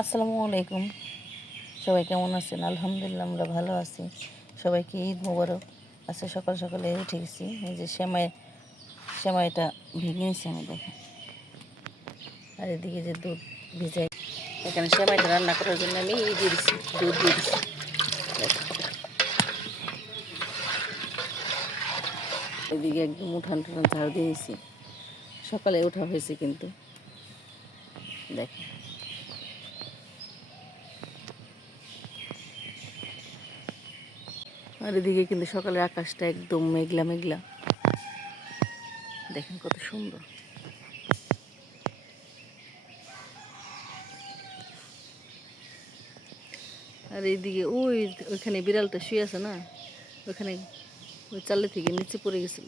আসসালামু আলাইকুম। সবাই কেমন আছেন? আলহামদুলিল্লাহ আমরা ভালো আছি। সবাইকে ঈদ মোবারক। আজকে সকাল সকালে উঠে গেছি, এই যে সেমাইটা ভেঙে নিয়েছি আমি, দেখেন। আর এদিকে যে দুধ ভিজাই, এখানে সেমাইটা রান্না করার জন্য আমি দিয়ে দিচ্ছি, দুধ দিয়ে দিচ্ছি। এদিকে একদম উঠান টুঠান ঝাড় দিয়ে দিয়েছি। সকালে ওঠা হয়েছে কিন্তু, দেখেন। আর এদিকে কিন্তু সকালের আকাশটা একদম মেঘলা মেঘলা, দেখেন কত সুন্দর। আর এইদিকে ওইখানে বিড়ালটা শুয়ে আছে না, ওইখানে ওই চালে থেকে নিচে পড়ে গেছিল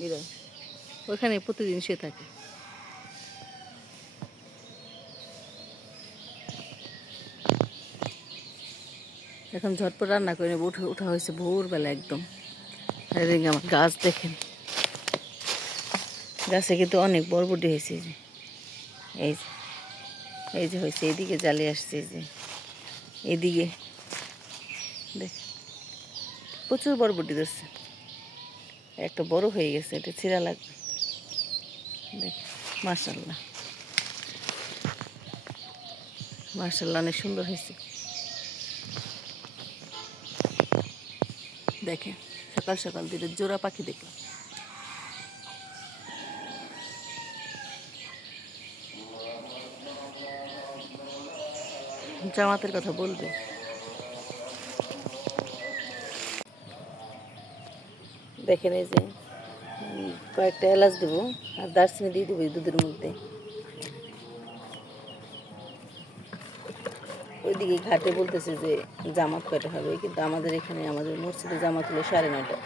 বিড়াল, ওইখানে প্রতিদিন শুয়ে থাকে। এখন ঝটপট রান্না করে নেবো, উঠা হয়েছে ভোরবেলা একদম। আর এদিকে আমার গাছ দেখেন, গাছে কিন্তু অনেক বরবটি হয়েছে। এই যে এই যে হয়েছে, এইদিকে জ্বালিয়ে আসছে, এই যে এইদিকে দেখ, প্রচুর বরবটি ধরছে। একটা বড় হয়ে গেছে, এটা ছিঁড়া লাগবে। দেখ, মাশাল্লাহ মাশাল্লাহ, অনেক সুন্দর হয়েছে। দেখেন, সকাল সকাল দুটো জোড়া পাখি দেখলাম। জামাতের কথা বলবে। দেখেন, এই যে কয়েকটা এলাচ দেবো আর দারচিনি দিয়ে দেবো এই দুধের মধ্যে। ওইদিকে ঘাটে বলতেছে যে জামাত কয়টা হবে, কিন্তু আমাদের এখানে আমাদের মসজিদে জামাত হলো 9:30।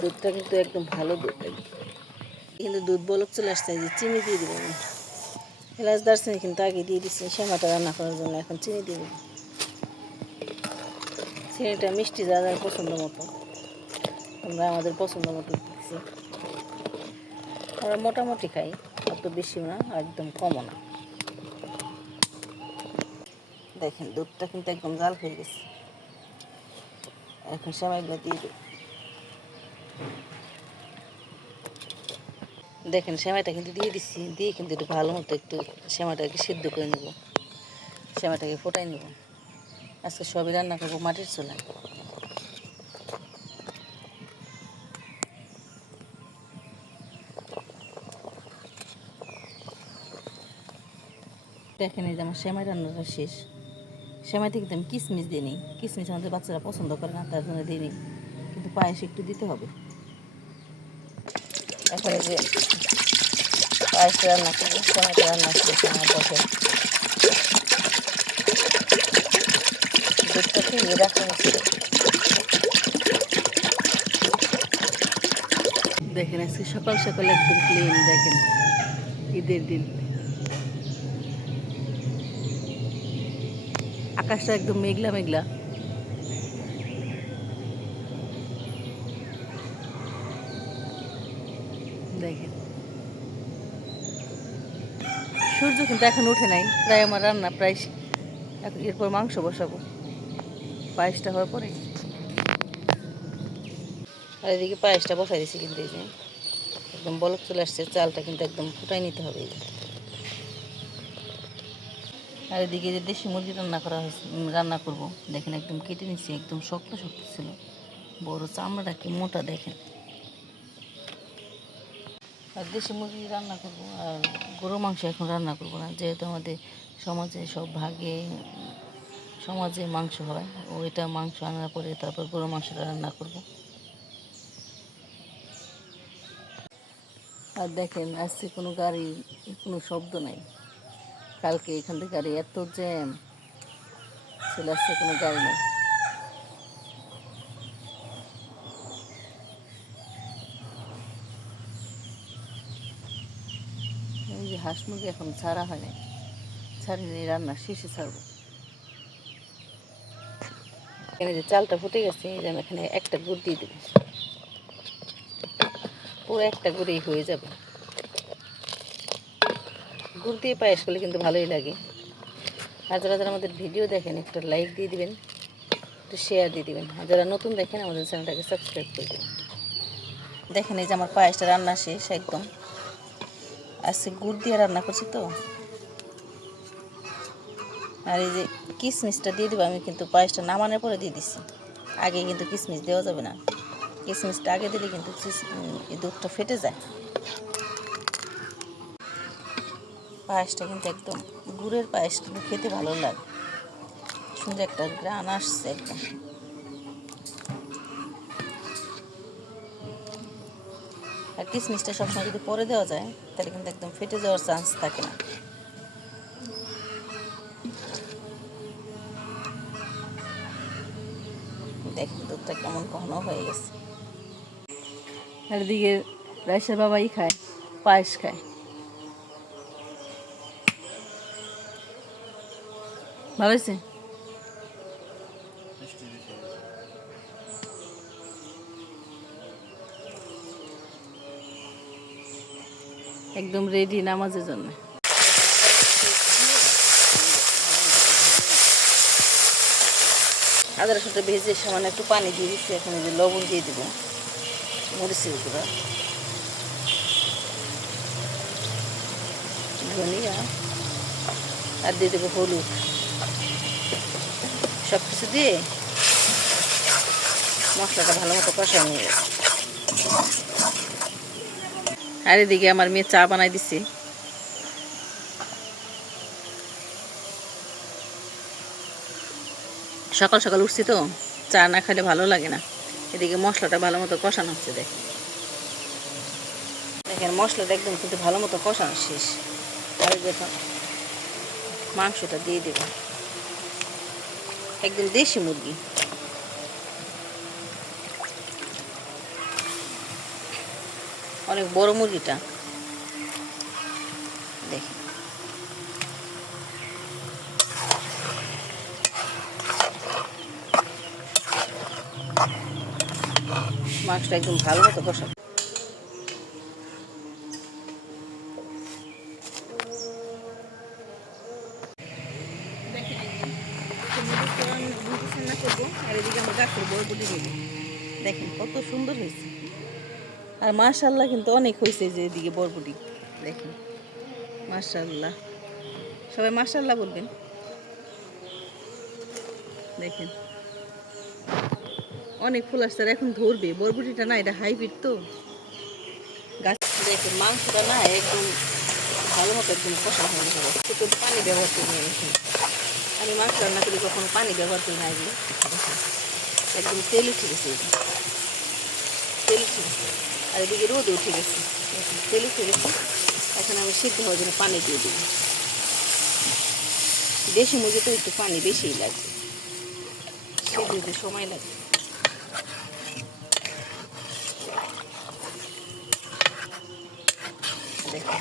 দুধটা কিন্তু একদম ভালো দুধ, কিন্তু দুধ বলক চলে আসছে। যে চিনি দিয়ে দেবো আমি, এলাচ দারচিনি কিন্তু আগে দিয়ে দিচ্ছি সেমাটা রান্না করার জন্য। এখন চিনি দিয়ে দেবো। চিনিটা মিষ্টি যা যার পছন্দ মতো, আমরা আমাদের পছন্দ মতো দিচ্ছি। আমরা মোটামুটি খাই, অত বেশিও না একদম কমও না। দেখেন, দুধটা কিন্তু একদম জাল হয়ে গেছে। এখন সেমাইগুলো দিয়ে দেবো। দেখেন, সেমাইটা কিন্তু দিয়ে দিচ্ছি, দিয়ে কিন্তু একটু ভালো মতো একটু সেমাইটাকে সিদ্ধ করে নেব, সেমাইটাকে ফোটাই নেব। আজকে সবই রান্না করবো মাটির চুলায়। দেখেন, এই যে আমার সেমাই রান্নাটা শেষ। সেমাইতে কিন্তু আমি কিশমিশ দিই নি, কিশমিশ আমাদের বাচ্চারা পছন্দ করে না, তার জন্য দিই নি, কিন্তু পায়েস একটু দিতে হবে। এখন এই যে পায়েস রান্না করবো, সেমাইটা রান্না করেছি আমার। দেখেন, দুধটা ফিরিয়ে রাখা হয়েছিল। দেখেন, আজকে সকাল সকাল একদম ক্লিন। দেখেন, ঈদের দিন আকাশটা একদম মেঘলা মেঘলা। দেখেন, সূর্য কিন্তু এখন উঠে নাই, প্রায় আমার রান্না প্রায় এখন। এরপর মাংস বসাবো পায়েসটা হওয়ার পরে। আর এদিকে পায়েসটা বসাই দিয়েছি কিন্তু, এই যে একদম বলক চলে আসছে। চালটা কিন্তু একদম ফুটাই নিতে হবে। এই যে, আর এদিকে যে দেশি মুরগি রান্না করা হয়েছে, রান্না করবো। দেখেন, একদম কেটে নিচ্ছি, একদম শক্ত শক্ত ছিল, বড় চামড়াটা কি মোটা। দেখেন, আর দেশি মুরগি রান্না করব, আর গরু মাংস এখন রান্না করব না, যেহেতু আমাদের সমাজে সব ভাগে সমাজে মাংস হয়। ওইটা মাংস আনার পরে তারপর গরু মাংসটা রান্না করব। আর দেখেন, আজকে কোনো গাড়ি, কোনো শব্দ নাই। কালকে এখান থেকে গাড়ি এত জ্যাম ছিল, আজকে কোনো গাড়ি নেই। এই যে হাঁস মুরগি এখন ছাড়া হয় না, ছাড়িয়ে রান্না শেষে ছাড়বো। এখানে যে চালটা ফুটে গেছে, এই যে আমি এখানে একটা গুড় দিয়ে দেবো, পুরো একটা গুড়েই হয়ে যাবে। গুড় দিয়ে পায়েস করলে কিন্তু ভালোই লাগে। আর যারা যারা আমাদের ভিডিও দেখেন একটা লাইক দিয়ে দিবেন, একটু শেয়ার দিয়ে দিবেন। আর যারা নতুন দেখেন আমাদের চ্যানেলটাকে সাবস্ক্রাইব করে দেবেন। দেখেন এই যে আমার পায়েসটা রান্না শেষ একদম। আজকে গুড় দিয়ে রান্না করছি তো। আর এই যে কিশমিশটা দিয়ে দেবো আমি, কিন্তু পায়েসটা নামানোর পরে দিয়ে দিচ্ছি, আগে কিন্তু কিশমিশ দেওয়া যাবে না। কিশমিশটা আগে দিলে কিন্তু এই দুধটা ফেটে যায়। পায়েসটা কিন্তু একদম গুড়ের পায়েস, কিন্তু খেতে ভালো লাগে, সুন্দর একটা গ্রান আসছে একদম। আর কিশমিশটা সবসময় যদি পরে দেওয়া যায় তাহলে কিন্তু একদম ফেটে যাওয়ার চান্স থাকে না। দেখেন দুধটা কেমন ঘন হয়ে গেছে। আর এদিকে রাইসার বাবাই খায়, পায়েস খায়। ভালো হয়েছে? একদম রেডি নামাজের জন্য। আদা রসুনটা ভেজে সামান্য একটু পানি দিয়ে দিচ্ছি। এখন এই যে লবণ দিয়ে দেবো, মরিচের গুঁড়া, ধনিয়া, আর দিয়ে দেবো হলুদ। সব কিছু দিয়ে মশলাটা ভালো মতো কষানো নিয়ে গেছে। আর এদিকে আমার মেয়ে চা বানাই দিচ্ছে। সকাল সকাল উঠছি তো, চা না খেলে ভালো লাগে না। এদিকে মশলাটা ভালো মতো কষানো হচ্ছে। দেখেন দেখেন মশলাটা একদম কিন্তু ভালো মতো কষানো শেষ। আর দেখুন মাংসটা দিয়ে দেব, একদম দেশি মুরগি। অনেক বড় মুরগিটা। দেখেন মাংসটা একদম ভালো মতো কষা। দেখেন কত সুন্দর হয়েছে। আর মাশাআল্লাহ কিন্তু অনেক হয়েছে। যে এদিকে বরবটি দেখেন, মাশাআল্লাহ, সবাই মাশাআল্লাহ বলবেন। দেখেন অনেক ফুল আসছে, আর এখন ধরবে। বরবটিটা না, এটা হাইব্রিড তো গাছ। দেখেন মাংসটা না একদম ভালো মতো একদম কষা হয়ে যাবে। একটু পানি ব্যবহার করে নিয়ে এসে, আমি মাংস রান্না করি কখনো পানি ব্যবহার করি না। এগুলো একদম তেল উঠে গেছে, তেল উঠে গেছে। আর এদিকে রোদ উঠে গেছে, তেল উঠে গেছে। এখন আমি সিদ্ধ হওয়ার জন্য পানি দিয়ে দিই। দেশি মুরগি তো একটু পানি বেশিই লাগবে, সিদ্ধ হতে সময় লাগে। দেখেন,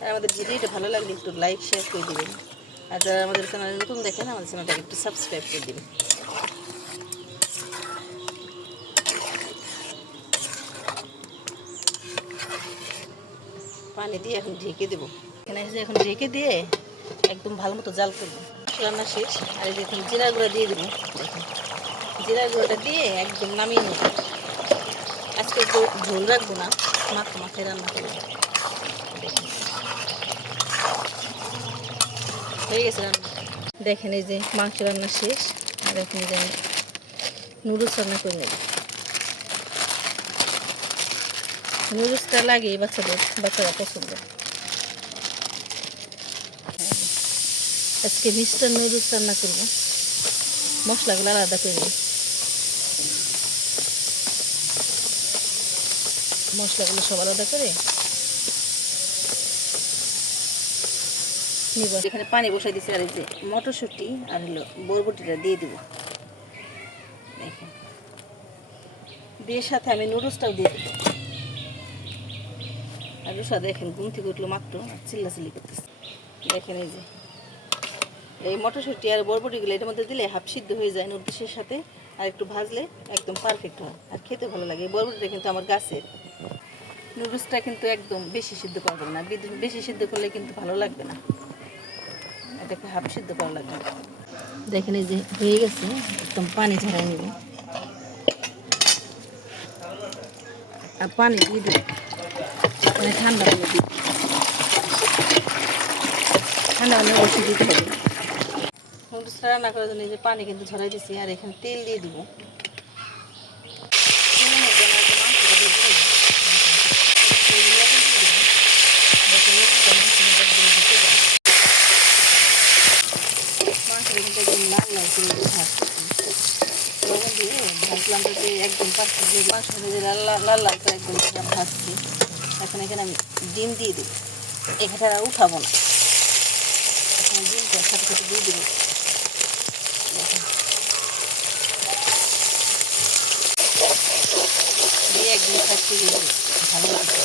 আর আমাদের ভিডিওটা ভালো লাগলে একটু লাইক শেয়ার করে দেবেন। আর যারা আমাদের চ্যানেলে নতুন দেখেন আমাদের চ্যানেলটাকে একটু সাবস্ক্রাইব করে দেবেন। পানি দিয়ে এখন ঢেকে দেবো। এখানে এসে এখন ঢেকে দিয়ে একদম ভালো মতো জাল করবো। রান্না শেষ। আর এই দেখুন জিরা গুঁড়া দিয়ে দেবো। দেখুন জিরা গুঁড়োটা দিয়ে একদম নামিয়ে নেব। আজকে একটু ঝোল রাখবো না, মাথায় রান্না করবো। হয়ে গেছে রান্না। দেখেন এই যে মাংস রান্না শেষ। আর এখন যে নুডলস রান্না করে নেব। নুডলসটা লাগে বাচ্চাদের, বাচ্চারা পছন্দ। আজকে মিস্টার নুডলস রান্না করব। মশলাগুলো আলাদা করে নিই। মশলাগুলো সব আলাদা করে নিব। এখানে পানি বসাই দিচ্ছি। আর এই যে মটরশুঁটি আর হলো বরবটিটা দিয়ে দিব। দেখেন দিয়ে সাথে আমি নুডলসটাও দিয়ে দেবো। আর রুষা দেখেন ঘুম থেকে উঠলো মাত্র, চিল্লাচিল্লি করতেছে। দেখেন এই যে এই মটরশুঁটি আর বরবটিগুলো এটার মধ্যে দিলে হাফ সিদ্ধ হয়ে যায় নুডলসের সাথে। আর একটু ভাজলে একদম পারফেক্ট হয়, আর খেতে ভালো লাগে। এই বরবটিটা কিন্তু আমার গাছের। নুডলসটা কিন্তু একদম বেশি সিদ্ধ করা যাবে না, বেশি সিদ্ধ করলে কিন্তু ভালো লাগবে না, এটাকে হাফ সিদ্ধ করা লাগবে। দেখেন এই যে হয়ে গেছে, একদম পানি ঝরাই নেব আর পানি দিয়ে দেব, মানে ঠান্ডা পানি দিয়ে, ঠান্ডা পানি বেশি দিতে হবে। নুডলসটা রান্না করার জন্য এই যে পানি কিন্তু ঝরাই দিচ্ছি, আর এখানে তেল দিয়ে দিব। লাল লাল করে লবণ দিয়ে ভাজলাম, যাতে একদম পারফেক্ট মাংস লাল লাল লাল করে একদম ভাজছি। এখন এখানে আমি ডিম দিয়ে দেবো, এখানে আর উঠাবো না, এখানে ডিমটা সাথে সাথে দিয়ে দেবো। দিয়ে একদম খাচ্ছি, ভালো লাগছে।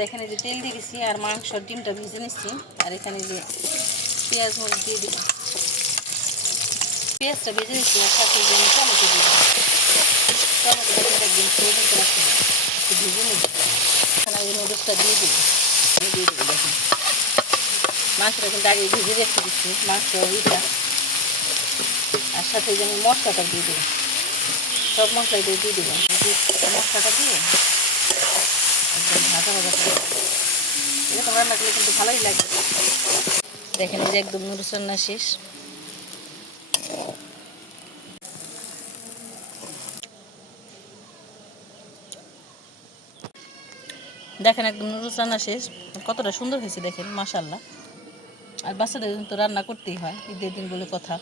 দেখেন এই যে তেল দিয়ে দিচ্ছি আর মাংস ডিমটা ভেজে নিচ্ছি, আর এখানে যে পেঁয়াজ মরিচ দিয়ে দিচ্ছি, পেঁয়াজটা ভেজে নিচ্ছি আর সাথে যে আমি টমেটো দিয়ে দিচ্ছি। টমেটো দেখেন একদম ফ্রোজেন করে রাখছি, একটু ভেজে নেব। এখানে এই নুডলসটা দিয়ে দেবো, দিয়ে দেবো। দেখেন মাংসটা কিন্তু আগে ভেজে রেখে দিচ্ছি, মাংস ইটা, আর সাথে যে আমি মশলাটা দিয়ে দেবো, সব মশলা দিয়ে দেবো। মশলাটা দিয়ে একদম ভাজা ভাজা করে এরকম রান্না করলে কিন্তু ভালোই লাগে। দেখেন এই যে একদম নুডলস রান্না শেষ। দেখেন একদম নুডলস রান্না শেষ, কতটা সুন্দর হয়েছে দেখেন, মাশাআল্লাহ। আর বাচ্চাদের তো রান্না করতেই হয়, ঈদের দিন বলে কথা।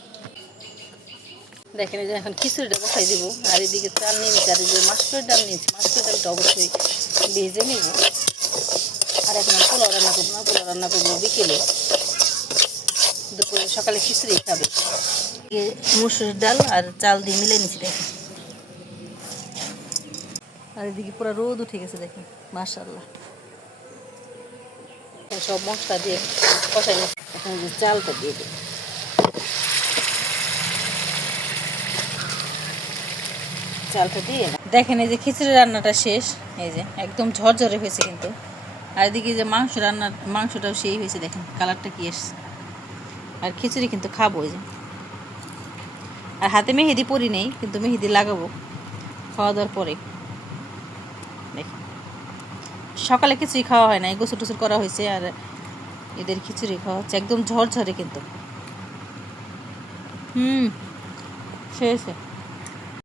দেখেন এই যে এখন খিচুড়িটা বসাই দিব, আর এদিকে চাল নিয়ে নিচ্ছি, আর এই যে মাসকলাই ডাল নিয়েছি, মাসকলাই ডালটা অবশ্যই ভেজে নেব। আর এখন পোলাও রান্না করবো না, পোলাও রান্না করবো বিকেলে, দুপুরে সকালে খিচুড়ি খাবে। মসুর ডাল আর চাল দিয়ে মিলে নিচ্ছি দেখেন, আর এদিকে পুরো রোদ উঠে গেছে দেখেন, মাশাআল্লাহ। সব মশলা দিয়ে কষাই নিচ্ছি, এখন যে চালটা দিয়ে দেব। চালটা দিয়ে দেখেন এই যে খিচুড়ি রান্নাটা শেষ, এই যে একদম ঝরঝরে হয়েছে কিন্তু। আর এদিকে যে মাংসটাও সেই হয়েছে, দেখেন কালারটা কি এসছে। আর খিচুড়ি কিন্তু খাবো এই যে, আর হাতে মেহেদি পরি নেই, কিন্তু মেহেদি লাগাবো খাওয়া দাওয়ার পরে। দেখেন সকালে খিচুড়ি খাওয়া হয় না, গোসল টোসল করা হয়েছে, আর এদের খিচুড়ি খাওয়া হচ্ছে, একদম ঝরঝরে কিন্তু। শেষ।